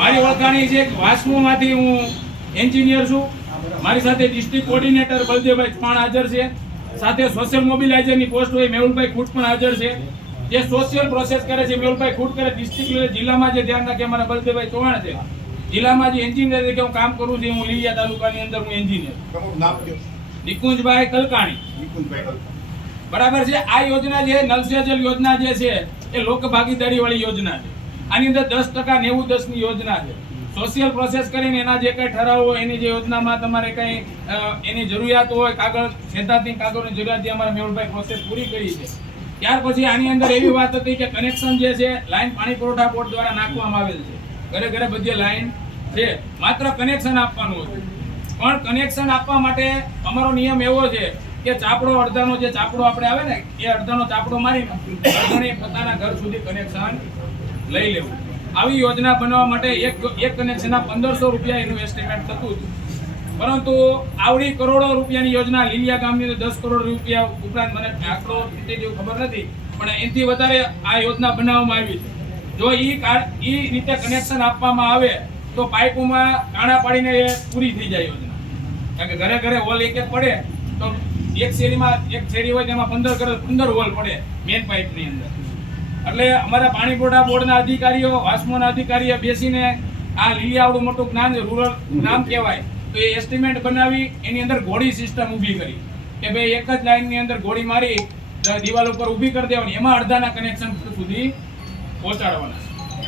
મારી ઓળખાણ છે વાસ્મોમાંથી હું એન્જિનિયર છું. મારી સાથે ડિસ્ટ્રિક્ટ કોર્ડિનેટર બલદેવભાઈ ચૌહાણ હાજર છે. સાથે સોશિયલ મોબિલાઇઝરની પોસ્ટ હોય મેહુલભાઈ ખૂટ પણ હાજર છે. જે સોશિયલ પ્રોસેસ કરે છે મેહુલભાઈ ખૂટ કરે. ડિસ્ટ્રિક્ટ જિલ્લામાં જે ધ્યાન રાખે અમારા બલદેવભાઈ ચૌહાણ છે. જિલ્લામાં જે એન્જિનિયર તરીકે હું કામ કરું છું, હું લીલિયા તાલુકાની અંદર હું એન્જિનિયર. નિકુંજભાઈ કલકાણી. બરાબર છે. આ યોજના જે નલ સે જલ યોજના જે છે એ લોક ભાગીદારી વાળી યોજના છે. આની અંદર 10% 90-10 ની યોજના છે. સોશિયલ પ્રોસેસ કરીને એના જે કઈ ઠરાવ હોય એની જે યોજનામાં તમારે કઈ એની જરૂરિયાત હોય, કાગળ સૈદ્ધાંતિક કાગળની જરૂરિયાત અમારા મેહુલભાઈ પ્રોસેસ પૂરી કરી છે. ત્યાર પછી આની અંદર એવી વાત હતી કે કનેક્શન જે છે લાઈન પાણી પુરવઠા બોર્ડ દ્વારા નાખવામાં આવેલ છે. ઘરે ઘરે બધી લાઈન છે, માત્ર કનેક્શન આપવાનું હતું. પણ કનેક્શન આપવા માટે અમારો નિયમ એવો છે કે ચાપડો અડધાનો જે ચાપડો આપણે આવે ને એ અડધાનો ચાપડો મારીને અડધાને પોતાના ઘર સુધી કનેક્શન લઈ લેવું. આવી યોજના બનાવવા માટે એક કનેક્શનના 1500 રૂપિયા એનું એસ્ટિમેટ થતું હતું. પરંતુ આવડી કરોડો રૂપિયાની યોજના લીલિયા ગામની 10 કરોડ રૂપિયા ઉપરાંત મને આંકડો ખબર નથી, પણ એનાથી વધારે આ યોજના બનાવવામાં આવી છે. જો ઈ રીતે કનેક્શન આપવામાં આવે તો પાઇપોમાં કાણા પાડીને એ પૂરી થઈ જાય યોજના. કારણ કે ઘરે ઘરે હોલ એક પડે તો એક શેરી હોય તેમાં 15 હોલ પડે મેઇન પાઇપની અંદર. એટલે અમારા પાણી પુરવઠા બોર્ડના અધિકારીઓ, વાસ્મોના અધિકારીઓ બેસીને આ લીલિયાવડું મોટું જ્ઞાન રૂરલ નામ કહેવાય તો એ એસ્ટિમેટ બનાવી એની અંદર ઘોડી સિસ્ટમ ઊભી કરી કે ભાઈ એક જ લાઈનની અંદર ઘોડી મારી દિવાલ ઉપર ઊભી કરી દેવાની, એમાં અડધાના કનેક્શન સુધી પહોંચાડવાના.